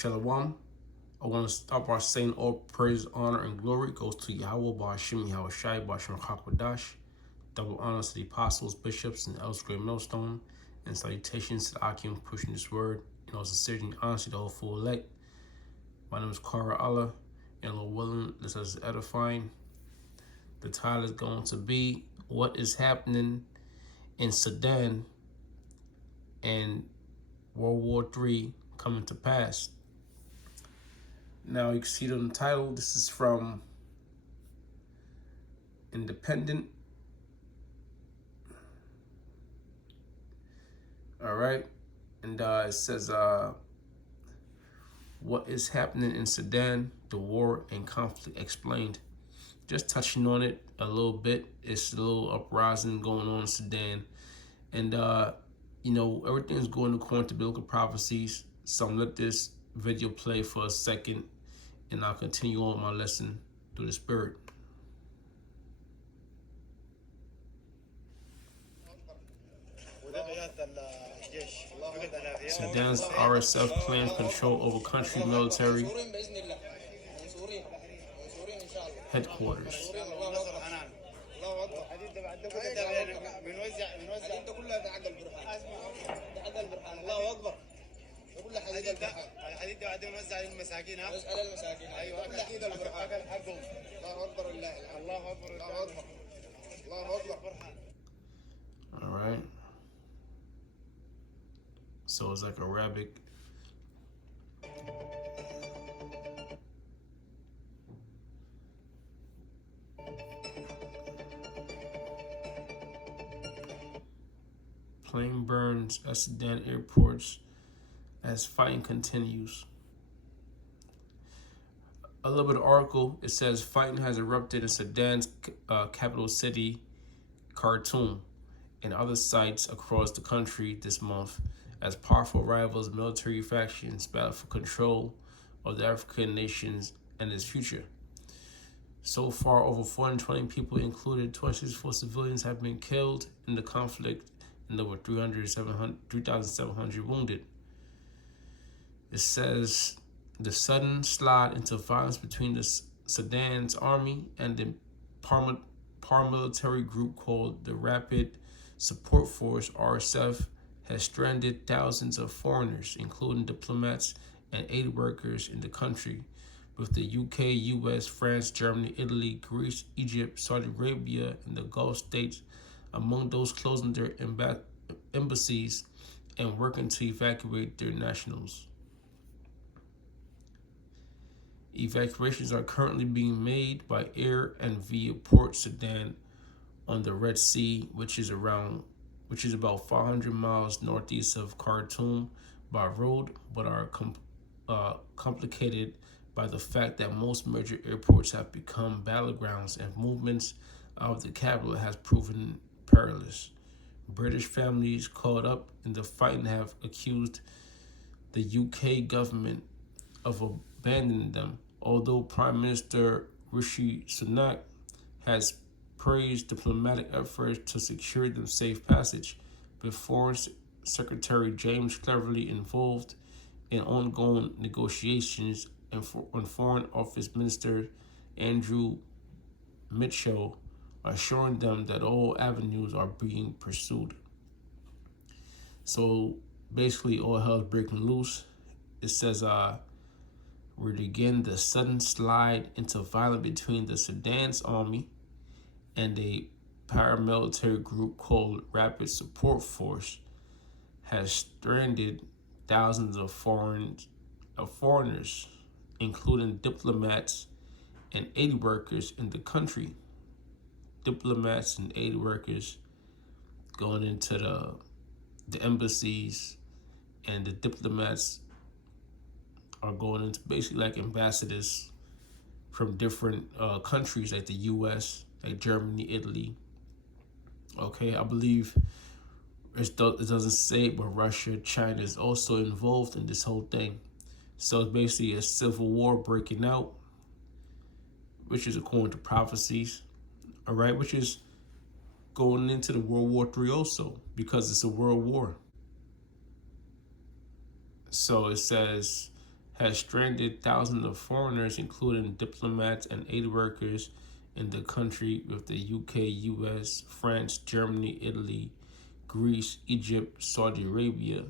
Shalom. I want to start by saying all praise, honor, and glory goes to Yahweh, Ba'ashim, Yahweh Shai, Ba'ashim Hakwadash. Double honors to the apostles, bishops, and elders, great millstone, and salutations to the Akim pushing this word, and also sincerely honesty the whole full elect. My name is Kara Allah, and Lord willing, this is edifying. The title is going to be What is Happening in Sudan and World War III coming to pass. Now you can see it on the title. This is from Independent. All right, and it says, what is happening in Sudan, the war and conflict explained. Just touching on it a little bit. It's a little uprising going on in Sudan, and everything's going according to biblical prophecies. So I'm gonna let this video play for a second, and I'll continue on my lesson through the Spirit. Sudan's RSF claims control over country military headquarters. All right. So it's like Arabic. Plane burns at Sudan airports as fighting continues. A little bit of article, it says fighting has erupted in Sudan's capital city, Khartoum, and other sites across the country this month as powerful rivals military factions battle for control of the African nations and its future. So far, over 420 people, including 24 civilians, have been killed in the conflict and over 3,700 wounded. It says the sudden slide into violence between the Sudan's army and the paramilitary group called the Rapid Support Force, RSF, has stranded thousands of foreigners, including diplomats and aid workers in the country, with the UK, US, France, Germany, Italy, Greece, Egypt, Saudi Arabia, and the Gulf states among those closing their embassies and working to evacuate their nationals. Evacuations are currently being made by air and via Port Sudan on the Red Sea, which is about 500 miles northeast of Khartoum by road, but are complicated by the fact that most major airports have become battlegrounds and movements out of the capital has proven perilous. British families caught up in the fighting have accused the UK government of abandoning them, although Prime Minister Rishi Sunak has praised diplomatic efforts to secure them safe passage, with Foreign Secretary James cleverly involved in ongoing negotiations and Foreign Office Minister Andrew Mitchell assuring them that all avenues are being pursued. So basically all hell's breaking loose. It says we're again the sudden slide into violence between the Sudan's army and a paramilitary group called Rapid Support Force has stranded thousands of foreigners, including diplomats and aid workers in the country. Diplomats and aid workers going into the embassies, and the diplomats are going into basically like ambassadors from different countries like the US, like Germany, Italy. Okay, I believe it doesn't say it, but Russia, China is also involved in this whole thing. So it's basically a civil war breaking out, which is according to prophecies, all right, which is going into the World War III also, because it's a world war. So it says has stranded thousands of foreigners, including diplomats and aid workers, in the country, with the UK, US, France, Germany, Italy, Greece, Egypt, Saudi Arabia,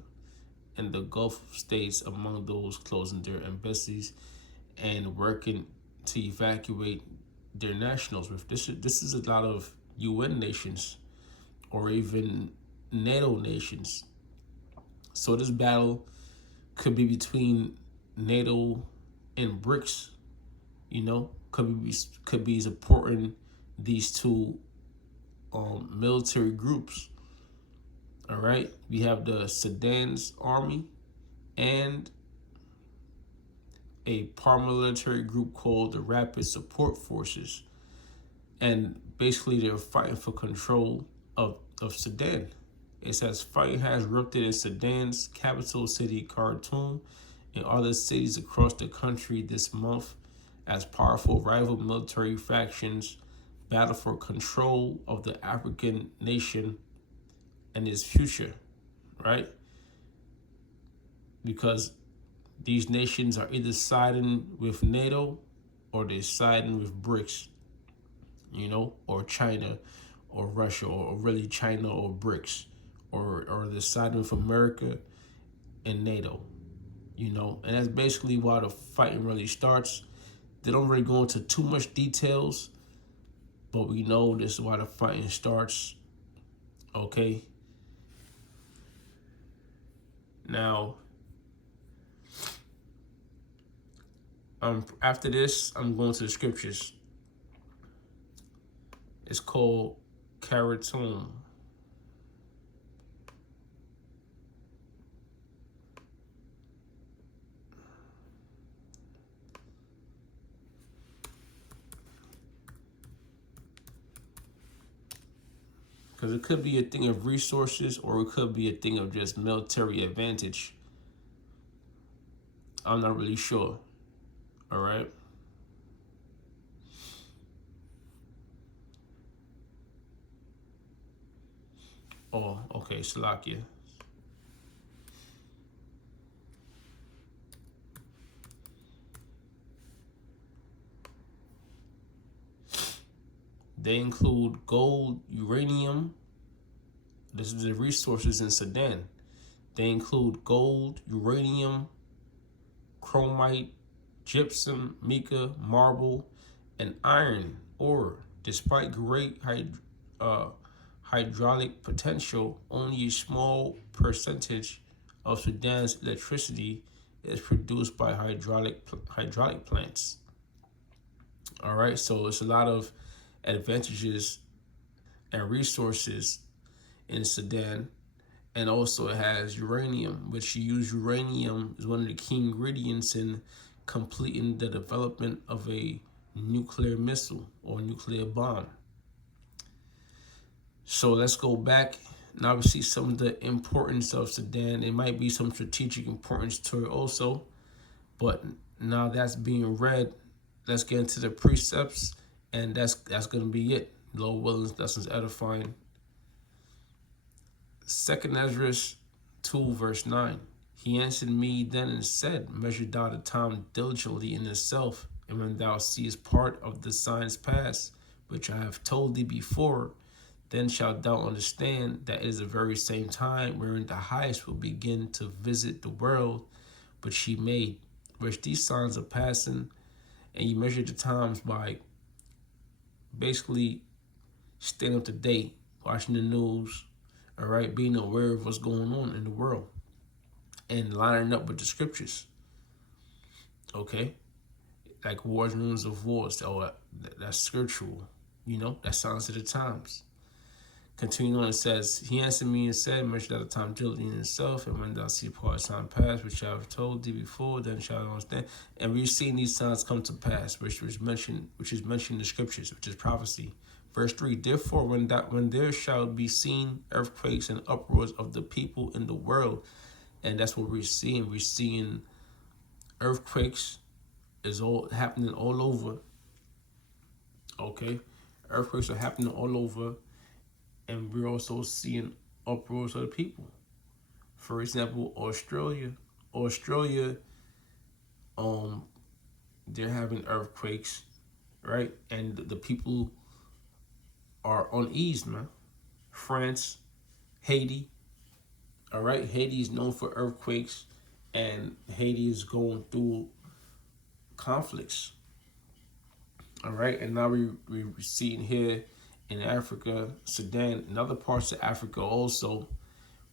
and the Gulf states among those closing their embassies and working to evacuate their nationals. With this is a lot of UN nations or even NATO nations. So this battle could be between NATO and BRICS. Could be supporting these two military groups. All right, we have the Sudan's army and a paramilitary group called the Rapid Support Forces, and basically they're fighting for control of Sudan. It says fighting has erupted in Sudan's capital city, Khartoum, and other cities across the country this month as powerful rival military factions battle for control of the African nation and its future, right? Because these nations are either siding with NATO or they're siding with BRICS, or China or Russia, or really China or BRICS, or they're siding with America and NATO, and that's basically why the fighting really starts. They don't really go into too much details, but we know this is why the fighting starts. Okay. Now, after this, I'm going to the scriptures. It's called Khartoum. Because it could be a thing of resources or it could be a thing of just military advantage. I'm not really sure. All right. Oh, okay, Salakia. They include gold, uranium. This is the resources in Sudan. They include gold, uranium, chromite, gypsum, mica, marble, and iron ore. Despite great hydraulic potential, only a small percentage of Sudan's electricity is produced by hydraulic plants. All right, so it's a lot of advantages and resources in Sudan, and also it has uranium, which you use uranium is one of the key ingredients in completing the development of a nuclear missile or nuclear bomb. So let's go back. Now we see some of the importance of Sudan. There might be some strategic importance to it also, but now that's being read, let's get into the precepts, and that's going to be it. Lord willing, lessons edifying. 2 Ezra 2 verse 9. He answered me then and said, measure thou the time diligently in itself, and when thou seest part of the signs pass, which I have told thee before, then shalt thou understand that it is the very same time wherein the highest will begin to visit the world which he made, which these signs are passing, and you measure the times by basically staying up to date, watching the news, all right, being aware of what's going on in the world, and lining up with the scriptures, okay? Like wars and rumors of wars, that's scriptural, that signs of the times. Continuing on, it says, he answered me and said, measure the time diligently in itself, and when thou see part of time pass, which I have told thee before, then shalt thou understand. And we've seen these signs come to pass, which is mentioned in the scriptures, which is prophecy. Verse 3, therefore, when there shall be seen earthquakes and uproars of the people in the world, and that's what we're seeing. We're seeing earthquakes is all happening all over. Okay, earthquakes are happening all over, and we're also seeing uproars of the people. For example, Australia um they're having earthquakes, right? And the people are uneased, man. France, Haiti, all right. Haiti is known for earthquakes, and Haiti is going through conflicts, all right. And now we seeing here in Africa, Sudan, and other parts of Africa also,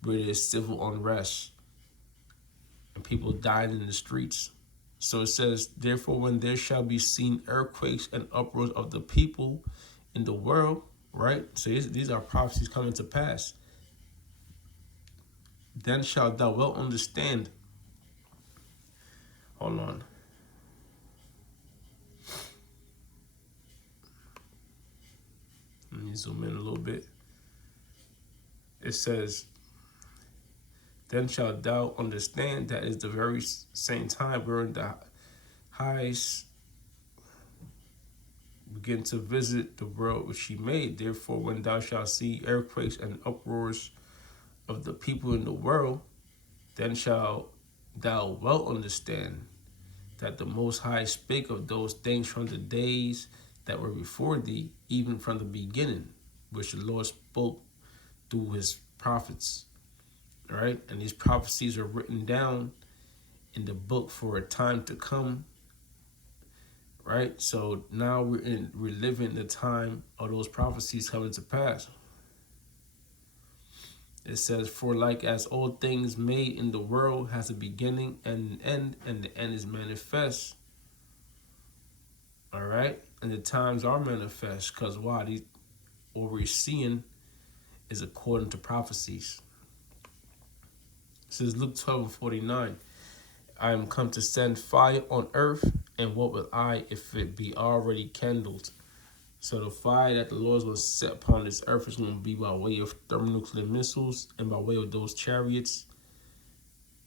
where there's civil unrest and people dying in the streets. So it says, therefore, when there shall be seen earthquakes and uproars of the people in the world, right? So these are prophecies coming to pass. Then shalt thou well understand. Hold on. Let me zoom in a little bit. It says, then shalt thou understand that is the very same time wherein the highest begin to visit the world which he made. Therefore, when thou shalt see earthquakes and uproars of the people in the world, then shalt thou well understand that the Most High spake of those things from the days that were before thee, even from the beginning, which the Lord spoke through his prophets. All right, and these prophecies are written down in the book for a time to come. Right, so now we're living the time of those prophecies coming to pass. It says, for like as all things made in the world has a beginning and an end, and the end is manifest. All right, and the times are manifest, because why? What we're seeing is according to prophecies. It says Luke 12:49. I am come to send fire on earth, and what will I if it be already kindled? So the fire that the Lord is going to set upon this earth is going to be by way of thermonuclear missiles and by way of those chariots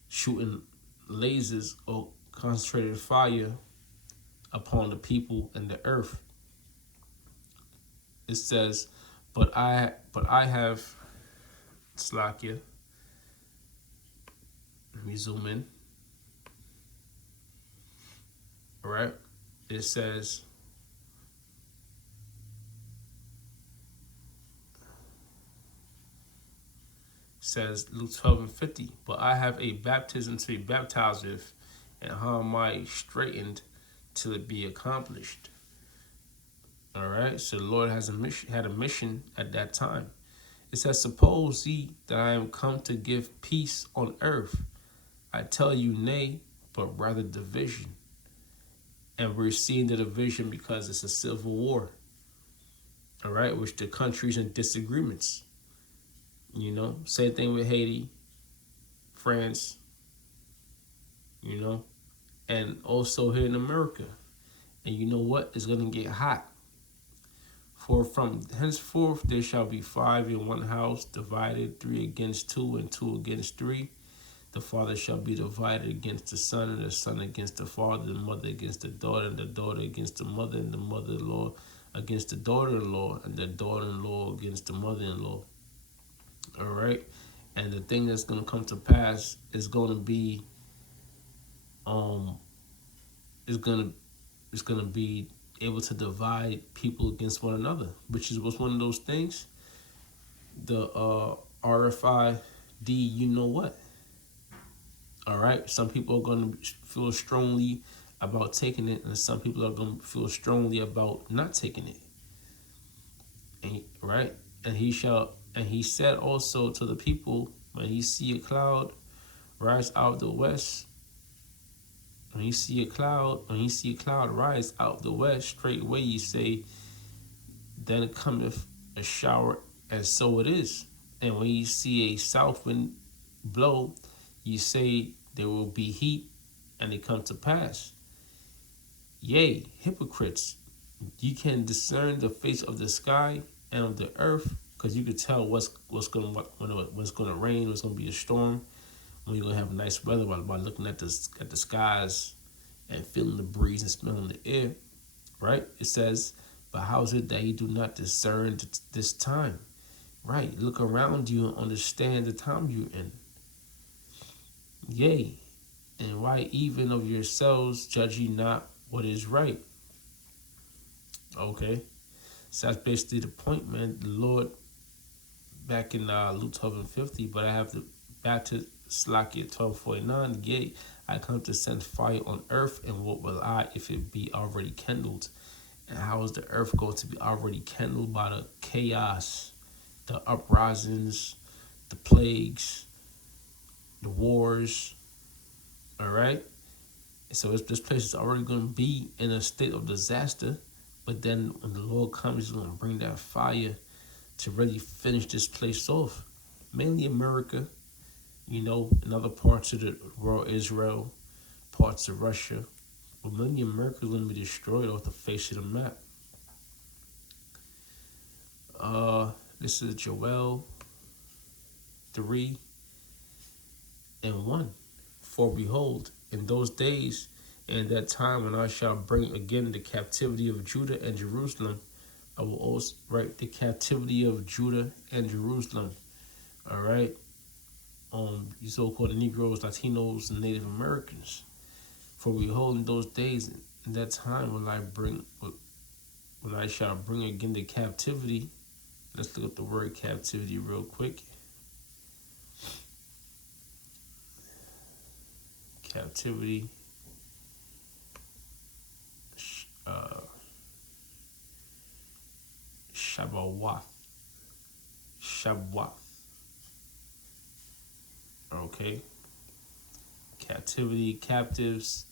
shooting lasers or concentrated fire upon the people and the earth. It says, but I have Slakia. Let me zoom in. All right. It says, Luke 12:50, but I have a baptism to be baptized with, and how am I straightened till it be accomplished? All right, so the Lord had a mission at that time. It says, suppose ye that I am come to give peace on earth. I tell you, nay, but rather division. And we're seeing the division because it's a civil war. All right, which the countries in disagreements. You know, same thing with Haiti, France, you know, and also here in America. And you know what? It's going to get hot. For from henceforth there shall be 5 in one house, divided 3 against 2 and 2 against 3. The father shall be divided against the son, and the son against the father, the mother against the daughter, and the daughter against the mother, and the mother-in-law against the daughter-in-law, and the daughter-in-law against the mother-in-law. All right, and the thing that's going to come to pass is going to be, is going to be able to divide people against one another, which was one of those things. The RFID, you know what? All right, some people are going to feel strongly about taking it, and some people are going to feel strongly about not taking it. And, right, and he said also to the people, when he see a cloud rise out of the west, when you see a cloud rise out of the west, straightway you say, then cometh a shower, and so it is. And when you see a south wind blow, you say there will be heat, and it come to pass. Yea, hypocrites, you can discern the face of the sky and of the earth, because you can tell what's going to rain, what's going to be a storm, when you're going to have nice weather by looking at the skies and feeling the breeze and smelling the air, right? It says, but how is it that you do not discern this time? Right, look around you and understand the time you're in. Yea, And why even of yourselves judge ye not what is right? Okay. So that's basically the point, man. The Lord back in Luke 12 and 50, but I have to back to Slakia 12:49. Yea, I come to send fire on earth, and what will I if it be already kindled? And how is the earth going to be already kindled? By the chaos, the uprisings, the plagues, the wars. All right. So this place is already going to be in a state of disaster. But then when the Lord comes, He's going to bring that fire to really finish this place off. Mainly America, in other parts of the world, Israel, parts of Russia. But mainly America is going to be destroyed off the face of the map. This is Joel 3 and 1. For behold, in those days and that time when I shall bring again the captivity of Judah and Jerusalem, I will also write the captivity of Judah and Jerusalem. All right. You so-called Negroes, Latinos, and Native Americans. For behold, in those days and that time when I shall bring again the captivity. Let's look up the word captivity real quick. Captivity. Shabbat. Shabbat. Okay. Captivity, captives,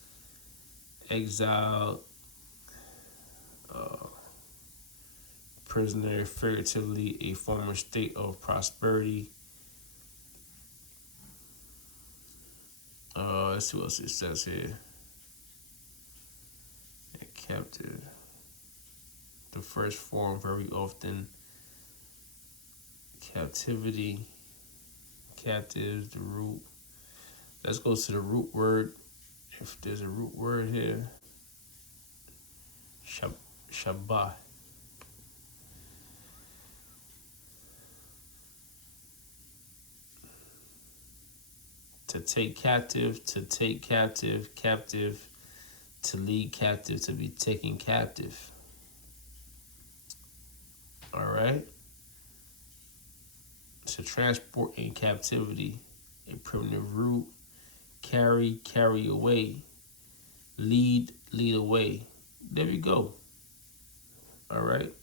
exile, prisoner, figuratively a former state of prosperity. Let's see what else it says here. Captive. The first form very often. Captivity. Captives, the root. Let's go to the root word. If there's a root word here. Shabbat. To take captive, captive, to lead captive, to be taken captive. All right. To transport in captivity, a primitive root, carry away, lead away. There we go. All right.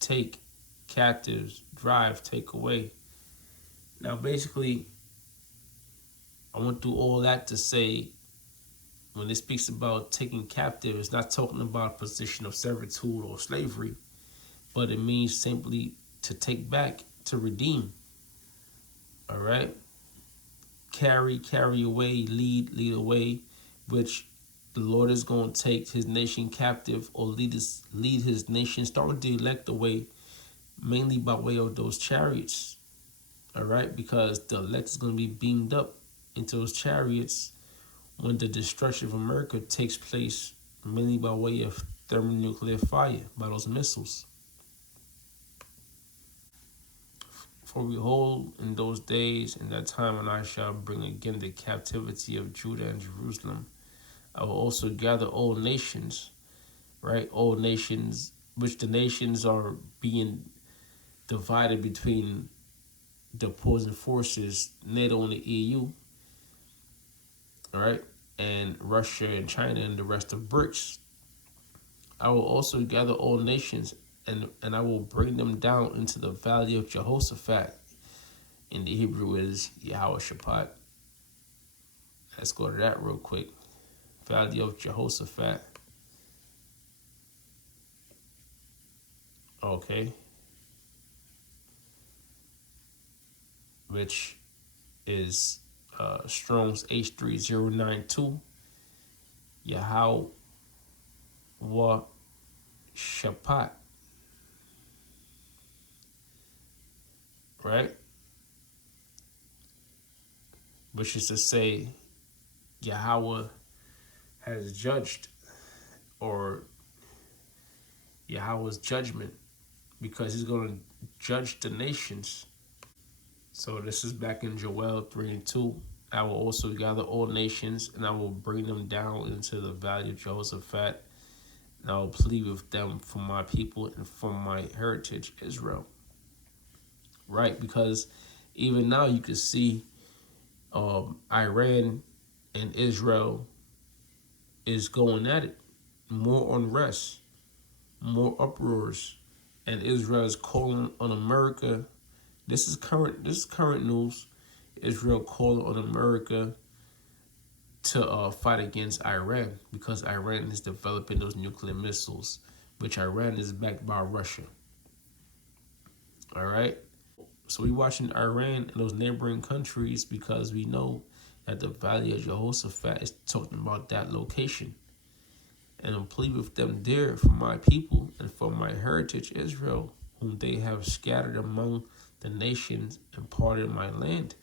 Take captives, drive, take away. Now, basically, I went through all that to say when it speaks about taking captive, it's not talking about a position of servitude or slavery, but it means simply to take back, to redeem. All right. Carry away, lead away, which the Lord is going to take his nation captive or lead his nation, start with the elect away, mainly by way of those chariots. All right. Because the elect is going to be beamed up into those chariots when the destruction of America takes place, mainly by way of thermonuclear fire, by those missiles. For behold, in those days, in that time when I shall bring again the captivity of Judah and Jerusalem, I will also gather all nations, right? All nations, which the nations are being divided between the opposing forces, NATO and the EU, all right? And Russia and China and the rest of BRICS. I will also gather all nations and I will bring them down into the valley of Jehoshaphat. In the Hebrew is Yahweh Shaphat. Let's go to that real quick. Valley of Jehoshaphat. Okay. Which is Strong's H3092. Yahweh Shaphat. Right? Which is to say, Yahweh has judged, or Yahweh's judgment, because he's going to judge the nations. So this is back in Joel 3 and 2. I will also gather all nations, and I will bring them down into the valley of Jehoshaphat, and I will plead with them for my people and for my heritage, Israel. Right? Because even now you can see Iran and Israel is going at it. More unrest, more uproars, and Israel is calling on America. This is current. This is current news. Israel calling on America to fight against Iran because Iran is developing those nuclear missiles, which Iran is backed by Russia. All right. So we watching Iran and those neighboring countries because we know that the Valley of Jehoshaphat is talking about that location. And I'm pleading with them there for my people and for my heritage Israel, whom they have scattered among the nations and parted my land,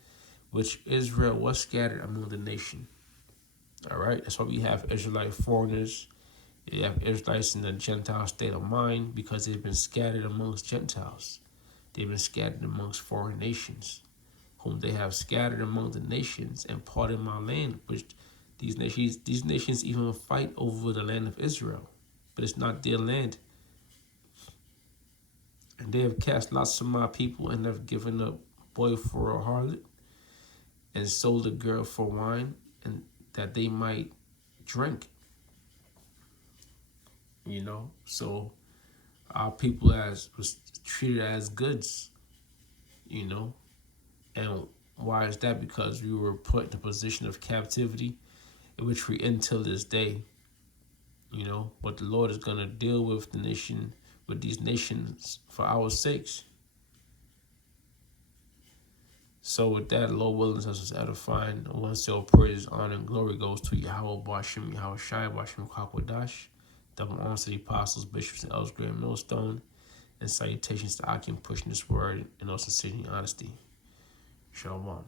which Israel was scattered among the nation. All right, that's why we have Israelite foreigners. You have Israelites in the Gentile state of mind because they've been scattered amongst Gentiles. They've been scattered amongst foreign nations, whom they have scattered among the nations and parted my land, which these nations even fight over the land of Israel, but it's not their land. And they have cast lots of my people and have given a boy for a harlot and sold a girl for wine, and that they might drink. So our people as was treated as goods, you know, and why is that? Because we were put in a position of captivity, in which we end till this day. But the Lord is gonna deal with with these nations for our sakes. So with that, Lord willing, us is edifying. One still praise, honor, and glory goes to Yahweh, Bashim, Yahweh Shai, Bashim, Kakwadash. Double honors to the apostles, bishops, and elders, great millstone. And salutations to Akim pushing this word in all sincerity and honesty. Shalom.